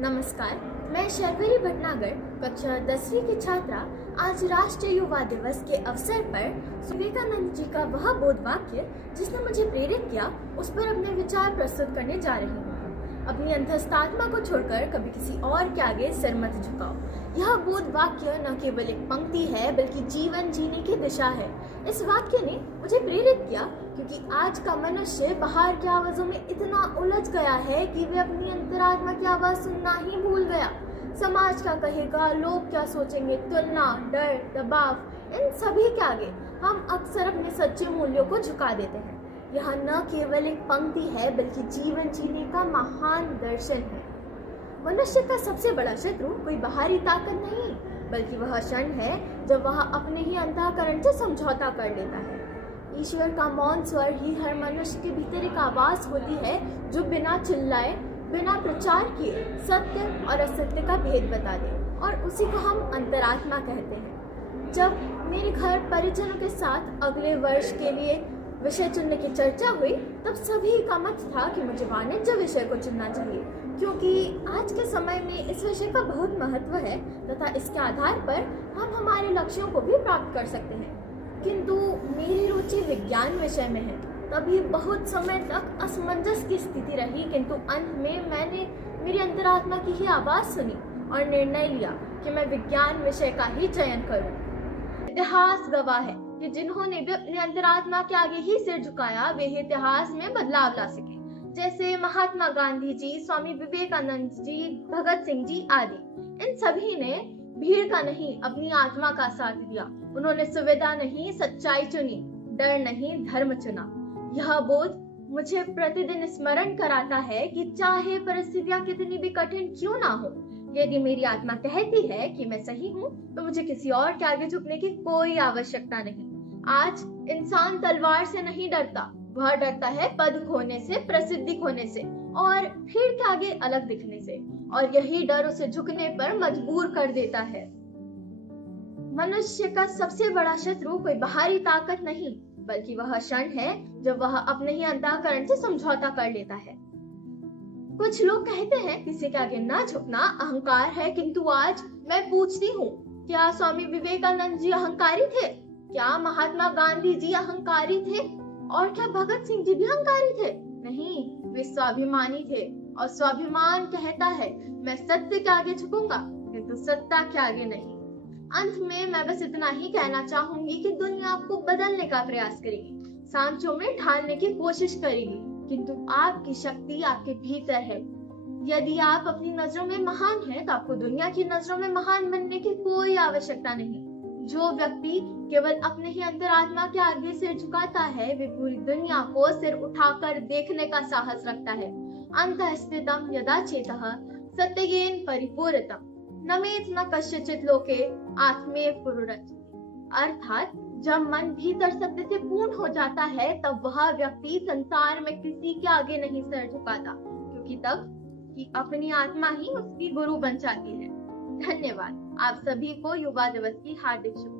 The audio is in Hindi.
नमस्कार, मैं शर्वरी भटनागर कक्षा 10वीं की छात्रा आज राष्ट्रीय युवा दिवस के अवसर पर विवेकानंद जी का वह बोध वाक्य जिसने मुझे प्रेरित किया उस पर अपने विचार प्रस्तुत करने जा रही हूँ। अपनी अंतस्थ आत्मा को छोड़कर कभी किसी और के आगे सिर मत झुकाओ। यह बोध वाक्य न केवल एक पंक्ति है बल्कि जीवन जीने की दिशा है। इस वाक्य ने मुझे प्रेरित किया क्योंकि आज का मनुष्य बाहर की आवाजों में इतना उलझ गया है कि वे अपनी अंतरात्मा की आवाज सुनना ही भूल गया। समाज क्या कहेगा, लोग क्या सोचेंगे, तुलना, डर, दबाव, इन सभी के आगे हम अक्सर अपने सच्चे मूल्यों को झुका देते हैं। यह न केवल एक पंक्ति है बल्कि जीवन जीने का महान दर्शन है। मनुष्य का सबसे बड़ा शत्रु कोई बाहरी ताकत नहीं बल्कि वह क्षण है जब वह अपने ही अंतःकरण से समझौता कर लेता है। ईश्वर का मौन स्वर ही हर मनुष्य के भीतर एक आवाज होती है जो बिना चिल्लाए, बिना प्रचार किए सत्य और असत्य का भेद बता दे, और उसी को हम अंतरात्मा कहते हैं। जब मेरे घर परिजनों के साथ अगले वर्ष के लिए विषय चुनने की चर्चा हुई तब सभी का मत था कि मुझे वाणिज्य विषय को चुनना चाहिए क्योंकि आज के समय में इस विषय का बहुत महत्व है तथा इसके आधार पर हम हमारे लक्ष्यों को भी प्राप्त कर सकते हैं। किंतु मेरी रुचि विज्ञान विषय में है। तभी बहुत समय तक असमंजस की स्थिति रही, किंतु अंत में मैंने मेरी अंतरात्मा की ही आवाज सुनी और निर्णय लिया कि मैं विज्ञान विषय का ही चयन करूं। इतिहास गवाह है कि जिन्होंने भी अपनी अंतरात्मा के आगे ही सिर झुकाया वे इतिहास में बदलाव ला सके, जैसे महात्मा गांधी जी, स्वामी विवेकानंद जी, भगत सिंह जी आदि। इन सभी ने भीड़ का नहीं अपनी आत्मा का साथ दिया। उन्होंने सुविधा नहीं सच्चाई चुनी, डर नहीं धर्म चुना। यह बोध मुझे प्रतिदिन स्मरण कराता है कि चाहे परिस्थितियां कितनी भी कठिन क्यों ना हो, यदि मेरी आत्मा कहती है कि मैं सही हूँ तो मुझे किसी और के आगे झुकने की कोई आवश्यकता नहीं। आज इंसान तलवार से नहीं डरता, वह डरता है पद खोने से, प्रसिद्धि खोने से और भीड़ के आगे अलग दिखने से, और यही डर उसे झुकने पर मजबूर कर देता है। मनुष्य का सबसे बड़ा शत्रु कोई बाहरी ताकत नहीं बल्कि वह क्षण है जब वह अपने ही अंतःकरण से समझौता कर लेता है। कुछ लोग कहते हैं किसी के आगे न झुकना अहंकार है, किंतु आज मैं पूछती हूँ, क्या स्वामी विवेकानंद जी अहंकारी थे? क्या महात्मा गांधी जी अहंकारी थे? और क्या भगत सिंह जी भी अहंकारी थे? नहीं, वे स्वाभिमानी थे, और स्वाभिमान कहता है मैं सत्य के आगे झुकूंगा किंतु सत्ता के आगे नहीं। अंत में मैं बस इतना ही कहना चाहूंगी कि दुनिया आपको बदलने का प्रयास करेगी, सांचों में ढालने की कोशिश करेगी, किंतु आपकी शक्ति आपके भीतर है। यदि आप अपनी नजरों में महान हैं, तो आपको दुनिया की नजरों में महान बनने की कोई आवश्यकता नहीं। जो व्यक्ति केवल अपने ही अंतरात्मा के आगे सिर झुकाता है वे पूरी दुनिया को सिर उठाकर देखने का साहस रखता है। अंतः स्थितम यदा चेतः सत्येन परिपूर्णतम नमेत न कस्यचित् लोके आत्मे पुरुरचति। अर्थात जब मन भीतर सत्य से पूर्ण हो जाता है तब वह व्यक्ति संसार में किसी के आगे नहीं सर झुकाता, क्योंकि तब कि अपनी आत्मा ही उसकी गुरु बन जाती है। धन्यवाद। आप सभी को युवा दिवस की हार्दिक शुभकामनाएं।